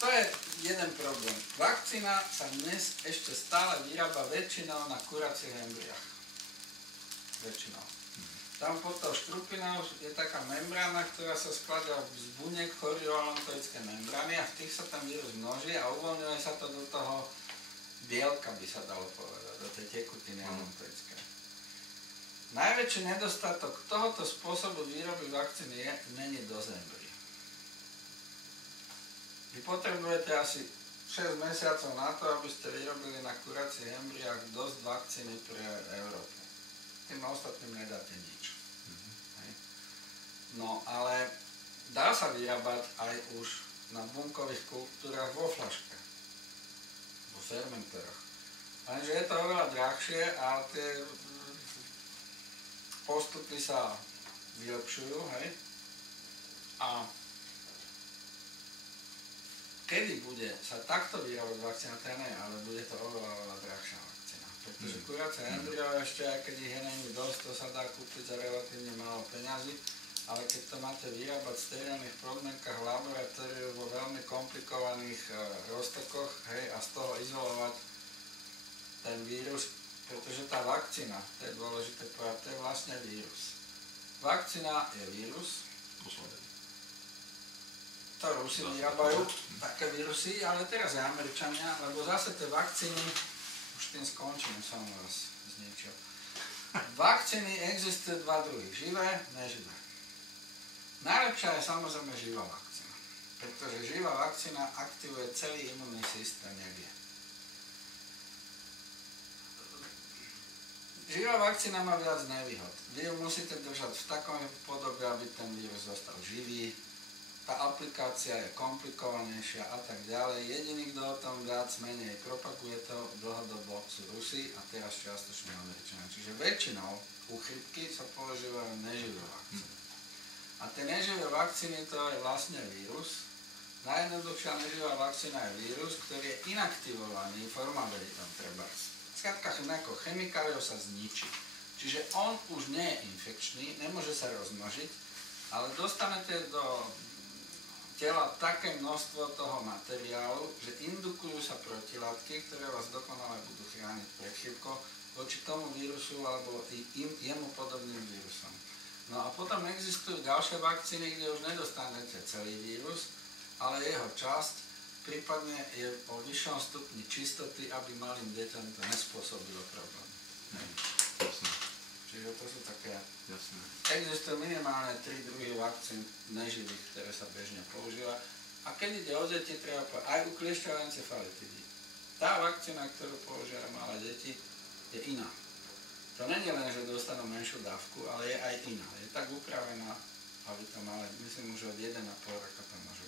To je jeden problém. Vakcína sa dnes ešte stále vyrába väčšinou na kuracích embryách. Väčšinou. Tam pod tou štrupinou je taká membrána, ktorá sa skladá z buniek chorioallantoidskej membrány a v tých sa ten vírus množí a uvoľňuje sa to do toho bielka, by sa dalo povedať, do tej tekutiny allantoidskej. Najväčší nedostatok tohoto spôsobu výroby vakcíny je meniť do embryí. Vy potrebujete asi 6 mesiacov na to, aby ste vyrobili na kuracích embryách dosť vakcíny pre Európu. Tým ostatným nedáte nič. No ale dá sa vyrábať aj už na bunkových kultúrach vo fľaške, vo fermentéroch. Lenže je to oveľa drahšie a tie postupy sa vylepšujú, hej? A kedy bude sa takto vyrábať vakcína, to nie, ale bude to oveľa drahšia vakcína. Pretože kuracie embryo ešte, aj keď ich je není dosť, to sa dá kúpiť za relatívne málo peňazí, ale keď to máte vyrábať v sterilných podmienkach v laboratóriu vo veľmi komplikovaných roztokoch, hej, a z toho izolovať ten vírus, pretože tá vakcína, to je dôležité povedať, to je vlastne vírus. Vakcína je vírus, to Rusi vyrábajú, také vírusy, ale teraz aj Američania, lebo zase tie vakcíny, už tým skončím, som vás zničil. Vakcíny existujú dva druhy, živé, neživé. Najlepšia je samozrejme živá vakcína, pretože živá vakcína aktivuje celý imunný systém, jak je. Živá vakcína má viac nevýhod. Vy ju musíte držať v takom podobe, aby ten vírus zostal živý. Tá aplikácia je komplikovanejšia a tak ďalej. Jediný, kto o tom viac menej propaguje to dlhodobo sú Rusi a teraz čiastočne Američania. Čiže väčšinou u chrypky sa používajú neživé vakcíny. A tie neživé vakcíny to je vlastne vírus. Najjednoduchšia neživá vakcína je vírus, ktorý je inaktivovaný formaldehydom trebárs. Skrátka nejakou chemikáliou sa zničí. Čiže on už nie je infekčný, nemôže sa rozmnožiť, ale dostanete do tela také množstvo toho materiálu, že indukujú sa protilátky, ktoré vás dokonale budú chrániť pred chrípkou voči tomu vírusu alebo jemu podobným vírusom. No a potom existujú ďalšie vakcíny, kde už nedostanete celý vírus, ale jeho časť, prípadne je o vyššom stupni čistoty, aby malým deťom to nespôsobilo problém. Čiže to sú také... Jasné. Existujú minimálne 3 druhy vakcín neživých, ktoré sa bežne používa. A keď ide o deti, treba povedať, aj u kliešťovej encefalitidy. Tá vakcína, ktorú používajú malé deti, je iná. To nie je len, že dostanú menšiu dávku, ale je aj iná. Je tak upravená, aby to mali, myslím, už od 1,5 roka to môže